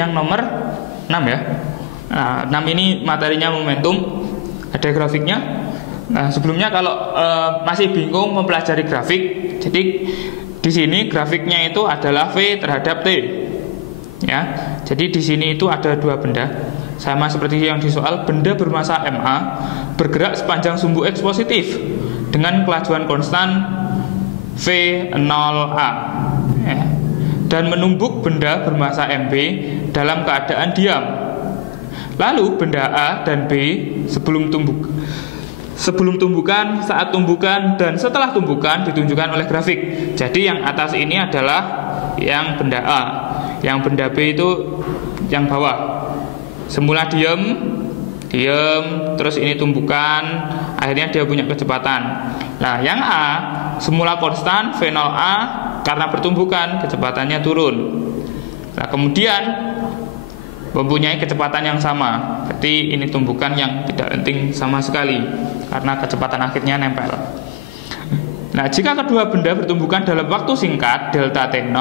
yang nomor 6 ya. Nah, 6 ini materinya momentum, ada grafiknya. Nah, sebelumnya kalau masih bingung mempelajari grafik, jadi di sini grafiknya itu adalah V terhadap T. Ya. Jadi di sini itu ada dua benda. Sama seperti yang di soal, benda bermasa MA bergerak sepanjang sumbu X positif dengan kelajuan konstan V0A ya, dan menumbuk benda bermasa MB dalam keadaan diam. Lalu benda A dan B sebelum tumbukan, saat tumbukan, dan setelah tumbukan ditunjukkan oleh grafik. Jadi yang atas ini adalah yang benda A, yang benda B itu yang bawah. Semula diam, terus ini tumbukan, akhirnya dia punya kecepatan. Nah, yang A semula konstan V0A, karena pertumbukan kecepatannya turun. Nah, kemudian mempunyai kecepatan yang sama. Berarti ini tumbukan yang tidak penting sama sekali karena kecepatan akhirnya nempel. Nah, jika kedua benda bertumbukan dalam waktu singkat delta T0,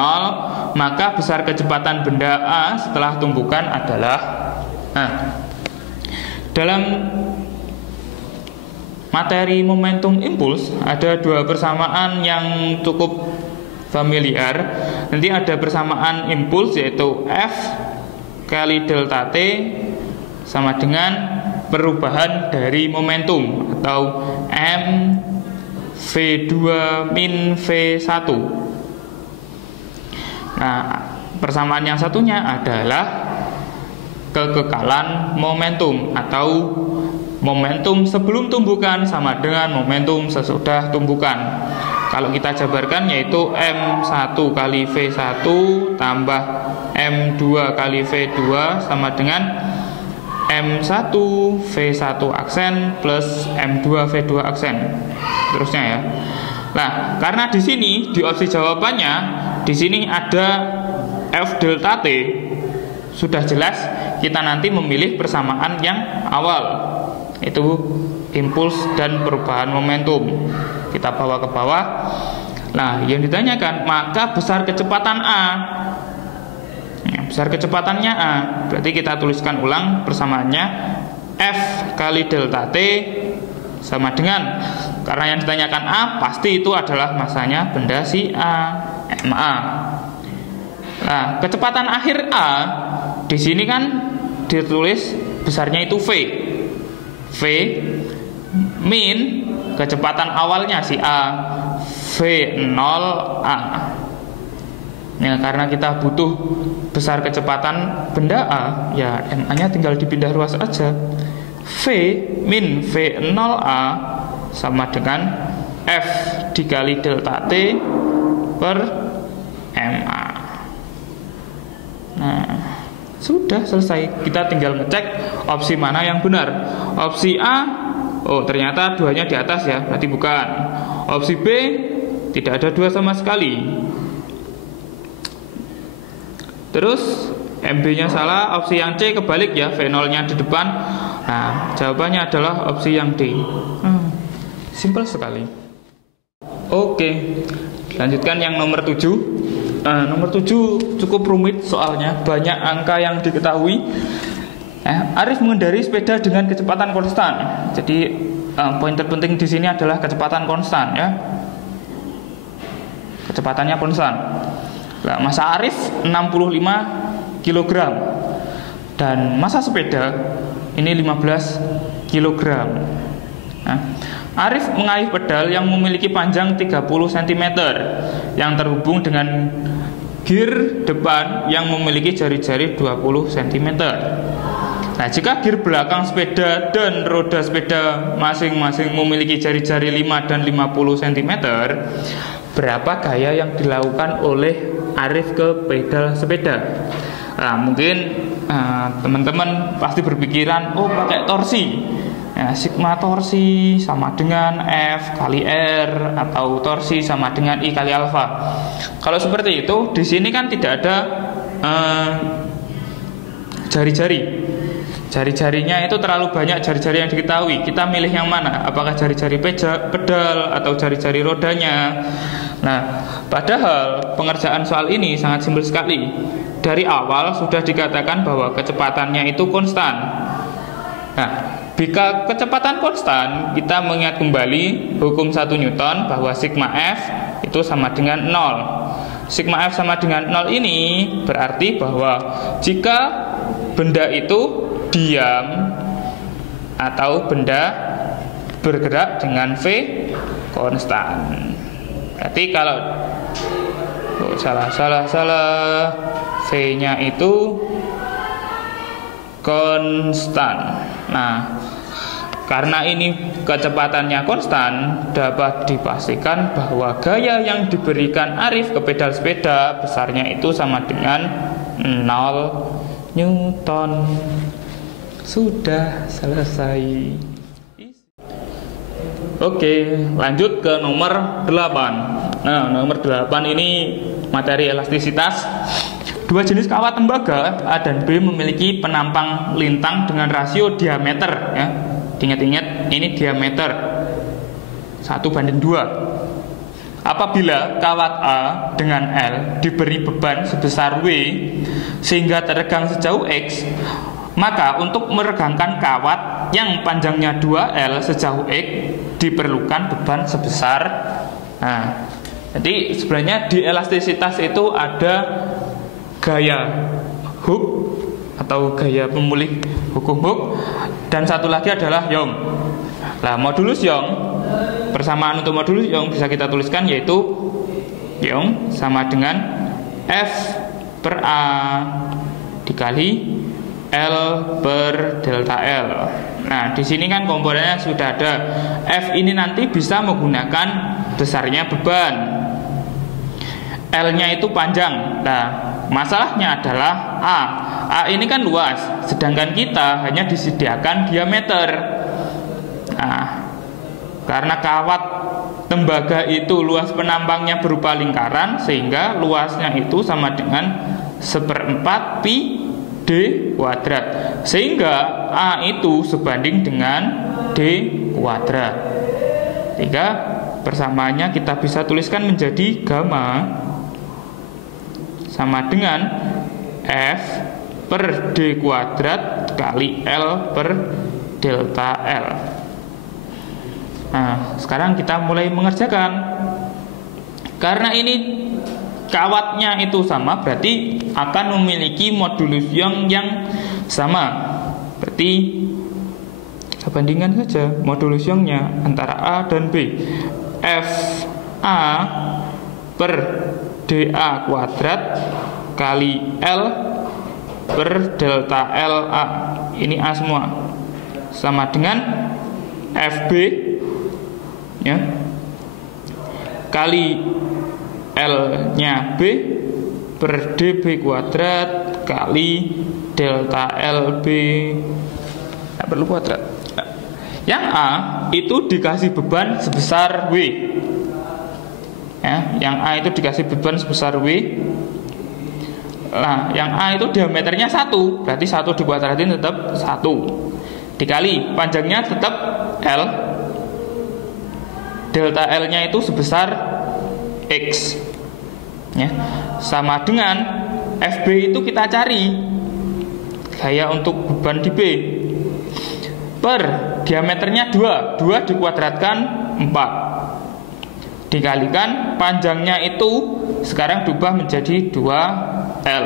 maka besar kecepatan benda A setelah tumbukan adalah dalam materi momentum impuls ada dua persamaan yang cukup familiar. Nanti ada persamaan impuls yaitu F kali delta T sama dengan perubahan dari momentum atau M V2 min V1. Nah, persamaan yang satunya adalah kekekalan momentum atau momentum sebelum tumbukan sama dengan momentum sesudah tumbukan. Kalau kita jabarkan yaitu M1 kali V1 tambah M2 kali V2 sama dengan M1 V1 aksen plus M2 V2 aksen. Terusnya ya. Nah, karena di sini di opsi jawabannya di sini ada F delta T, sudah jelas kita nanti memilih persamaan yang awal, itu impuls dan perubahan momentum. Kita bawa ke bawah. Nah, yang ditanyakan maka besar kecepatan A. Ya, besar kecepatannya A. Berarti kita tuliskan ulang persamaannya F kali delta T sama dengan, karena yang ditanyakan A pasti itu adalah masanya benda si A, MA. Nah, kecepatan akhir A di sini kan ditulis besarnya itu V. V min kecepatan awalnya si A, V0A. Ya, karena kita butuh besar kecepatan benda A, ya MA-nya tinggal dipindah ruas aja. V min V0A sama dengan F dikali delta T per MA. Nah, sudah selesai. Kita tinggal ngecek opsi mana yang benar. Opsi A, oh ternyata duanya di atas ya, berarti bukan. Opsi B, tidak ada dua sama sekali. Terus MB-nya salah. Opsi yang C kebalik ya, V0-nya di depan. Nah, jawabannya adalah opsi yang D. Simpel sekali. Oke, lanjutkan yang nomor 7. Nomor 7 cukup rumit soalnya, banyak angka yang diketahui. Arif mengendarai sepeda dengan kecepatan konstan. Jadi poin terpenting di sini adalah kecepatan konstan ya. Kecepatannya konstan. Nah, massa Arif 65 kg dan massa sepeda ini 15 kg. Nah, Arif mengayuh pedal yang memiliki panjang 30 cm yang terhubung dengan gear depan yang memiliki jari-jari 20 cm. Nah, jika gear belakang sepeda dan roda sepeda masing-masing memiliki jari-jari 5 dan 50 cm, berapa gaya yang dilakukan oleh Arif ke pedal sepeda? Nah, mungkin teman-teman pasti berpikiran, oh pakai torsi. Ya, sigma torsi sama dengan F kali R atau torsi sama dengan I kali alfa. Kalau seperti itu, di sini kan tidak ada jari-jari. Jari-jarinya itu terlalu banyak jari-jari yang diketahui. Kita milih yang mana? Apakah jari-jari pedal atau jari-jari rodanya? Nah, padahal pengerjaan soal ini sangat simpel sekali. dari awal sudah dikatakan bahwa kecepatannya itu konstan. Nah, jika kecepatan konstan, kita mengingat kembali hukum 1 Newton bahwa sigma F itu sama dengan 0. Sigma F sama dengan 0 ini berarti bahwa jika benda itu diam atau benda bergerak dengan V konstan. Berarti kalau salah V-nya itu konstan. Nah, karena ini kecepatannya konstan, dapat dipastikan bahwa gaya yang diberikan Arif ke pedal sepeda besarnya itu sama dengan 0 Newton. Sudah selesai. Oke, lanjut ke nomor 8. Nah, nomor 8 ini materi elastisitas. Dua jenis kawat tembaga A dan B memiliki penampang lintang dengan rasio diameter, ya. Ingat-ingat, ini diameter 1:2. Apabila kawat A dengan L diberi beban sebesar W sehingga teregang sejauh X, maka untuk meregangkan kawat yang panjangnya 2L sejauh X diperlukan beban sebesar. Nah, jadi sebenarnya di elastisitas itu ada gaya Hooke atau gaya pemulih hukum Hooke, dan satu lagi adalah Young. Nah, modulus Young, persamaan untuk modulus Young bisa kita tuliskan yaitu Young sama dengan F per A dikali L per delta L. Nah, di sini kan komponennya sudah ada. F ini nanti bisa menggunakan besarnya beban, L-nya itu panjang. Nah, masalahnya adalah A ini kan luas, sedangkan kita hanya disediakan diameter. Nah, karena kawat tembaga itu luas penampangnya berupa lingkaran, sehingga luasnya itu sama dengan 1/4 pi D kuadrat, sehingga A itu sebanding dengan D kuadrat. Sehingga persamaannya kita bisa tuliskan menjadi gamma sama dengan F per D kuadrat kali L per delta L. Nah, sekarang kita mulai mengerjakan. Karena ini kawatnya itu sama, berarti akan memiliki modulus Young yang sama. Berarti kita bandingkan saja modulus Young-nya antara A dan B. F A per dA kuadrat kali L per delta LA, ini A semua, sama dengan FB, ya, kali L-nya B per DB kuadrat kali delta LB, tidak perlu kuadrat. Yang A itu dikasih beban sebesar W, ya, yang A itu dikasih beban sebesar W. Nah, yang A itu diameternya 1, berarti 1 dikuadratin tetap 1, dikali panjangnya tetap L, delta L-nya itu sebesar X, ya, sama dengan FB itu kita cari gaya untuk beban di B, per diameternya 2 dikuadratkan 4, dikalikan panjangnya itu sekarang berubah menjadi 2L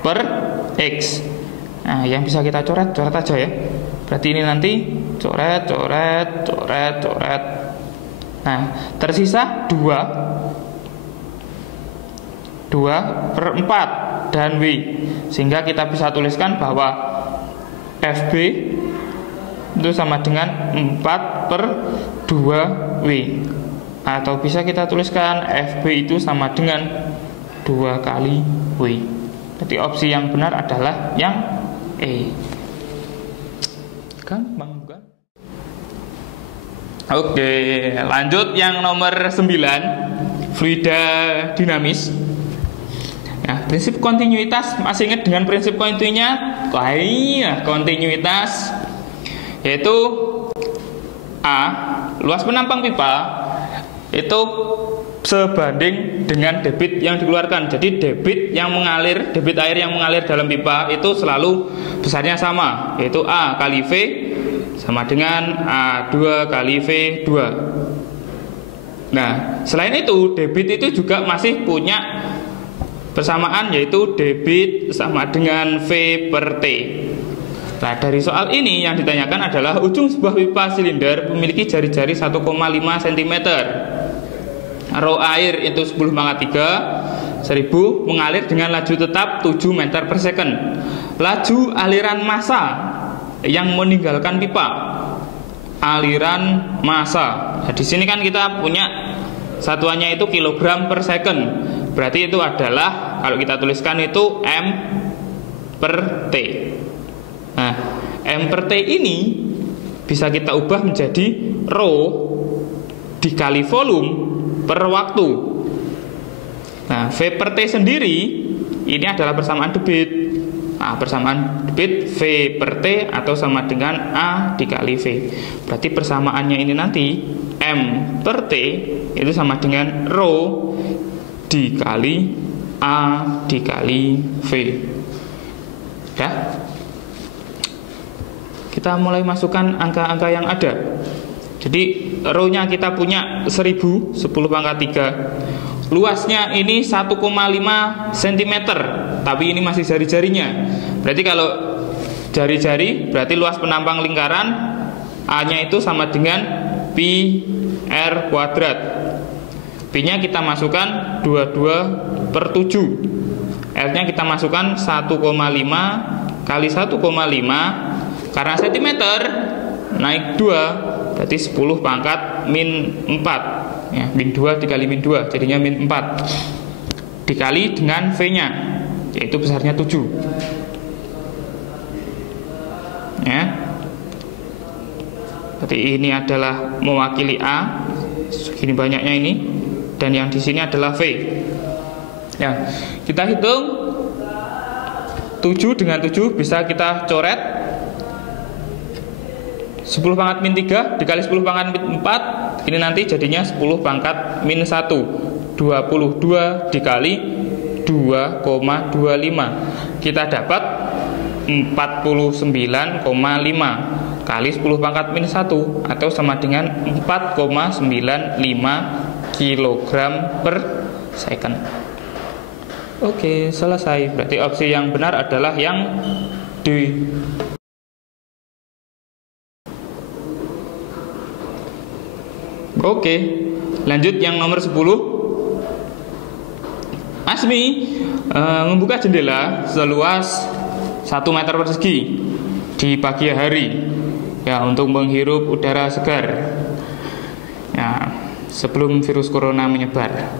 per X. Nah, yang bisa kita coret aja ya. Berarti ini nanti coret. Nah, tersisa 2 per 4 dan W, sehingga kita bisa tuliskan bahwa FB itu sama dengan 4 per 2W, atau bisa kita tuliskan FB itu sama dengan 2 kali W. Jadi opsi yang benar adalah yang E. Gampang bukan? Oke, lanjut yang nomor 9, fluida dinamis. Nah, prinsip kontinuitas, masih ingat dengan prinsip kontinuitas, yaitu A, luas penampang pipa itu sebanding dengan debit yang dikeluarkan. Jadi debit air yang mengalir dalam pipa itu selalu besarnya sama, yaitu A kali V sama dengan A2 kali V2. Nah, selain itu debit itu juga masih punya persamaan, yaitu debit sama dengan V per T. Nah, dari soal ini yang ditanyakan adalah ujung sebuah pipa silinder memiliki jari-jari 1,5 cm. Rho air itu 10⁻³ 1000 mengalir dengan laju tetap 7 meter per second. Laju aliran massa yang meninggalkan pipa. Aliran massa. Nah, di sini kan kita punya satuannya itu kilogram per second. Berarti itu adalah, kalau kita tuliskan itu M per T. Nah, M per T ini bisa kita ubah menjadi Rho dikali volume per waktu. Nah, V per T sendiri ini adalah persamaan debit. Nah, persamaan debit V per T atau sama dengan A dikali V. Berarti persamaannya ini nanti M per T itu sama dengan Rho dikali A dikali V. Ya. Kita mulai masukkan angka-angka yang ada. Jadi Rho-nya kita punya 1000 10⁻³. Luasnya ini 1,5 cm, tapi ini masih jari-jarinya. Berarti kalau jari-jari berarti luas penampang lingkaran A-nya itu sama dengan pi R kuadrat. P-nya kita masukkan 22 per 7. R-nya kita masukkan 1,5 kali 1,5. Karena cm naik 2, berarti 10⁻⁻⁴ ya, min 2 dikali min 2 jadinya min 4 dikali dengan V nya yaitu besarnya 7 ya. Berarti ini adalah mewakili A, segini banyaknya ini, dan yang di sini adalah V ya. Kita hitung 7 dengan 7 bisa kita coret. 10⁻⁻³ dikali 10⁻⁴ ini nanti jadinya 10⁻⁻⁻1 22 dikali 2,25 kita dapat 49,5 kali 10⁻⁻1 atau sama dengan 4,95 kg per second. Oke, selesai. Berarti opsi yang benar adalah yang D. Oke, lanjut yang nomor 10. Asmi membuka jendela seluas 1 meter persegi di pagi hari ya, untuk menghirup udara segar ya, sebelum virus corona menyebar.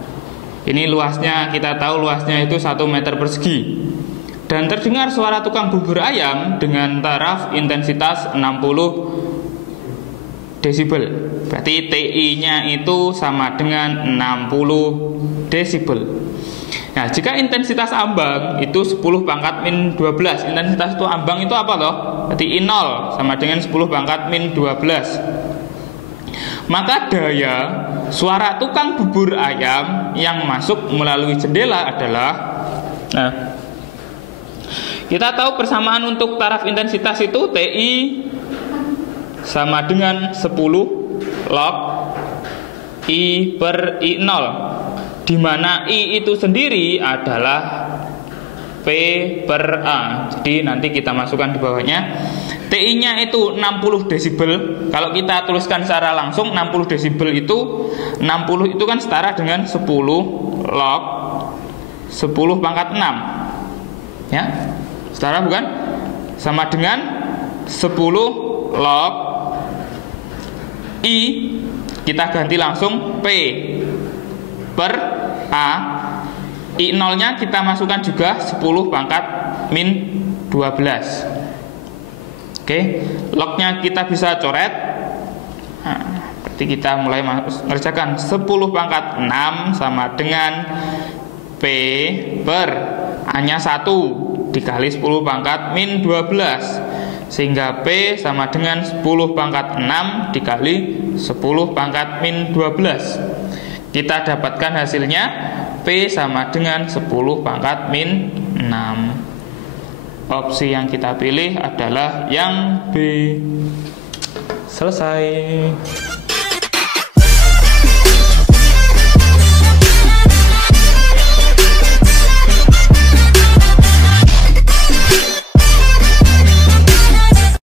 Ini luasnya, kita tahu luasnya itu 1 meter persegi. Dan terdengar suara tukang bubur ayam dengan taraf intensitas 60 desibel. Berarti TI-nya itu sama dengan 60 desibel. Nah, jika intensitas ambang itu 10⁻⁻12. Intensitas itu ambang itu apa loh? Berarti I0 sama dengan 10⁻⁻12. Maka daya suara tukang bubur ayam yang masuk melalui jendela adalah, nah, kita tahu persamaan untuk taraf intensitas itu TI sama dengan 10 log I per I0, di mana I itu sendiri adalah P per A. Jadi nanti kita masukkan di bawahnya. TI-nya itu 60 desibel. Kalau kita tuliskan secara langsung 60 desibel itu 60 itu kan setara dengan 10 log 10⁻⁶. Ya. Setara bukan? Sama dengan 10 log I, kita ganti langsung P per A. I0 nya kita masukkan juga 10⁻⁻12. Oke, lognya kita bisa coret. Nah, berarti kita mulai mengerjakan 10⁻⁶ sama dengan P per A nya 1 dikali 10⁻⁻12, sehingga P sama dengan 10⁻⁶ dikali 10⁻⁻12. Kita dapatkan hasilnya P sama dengan 10 pangkat min 6. Opsi yang kita pilih adalah yang B. Selesai.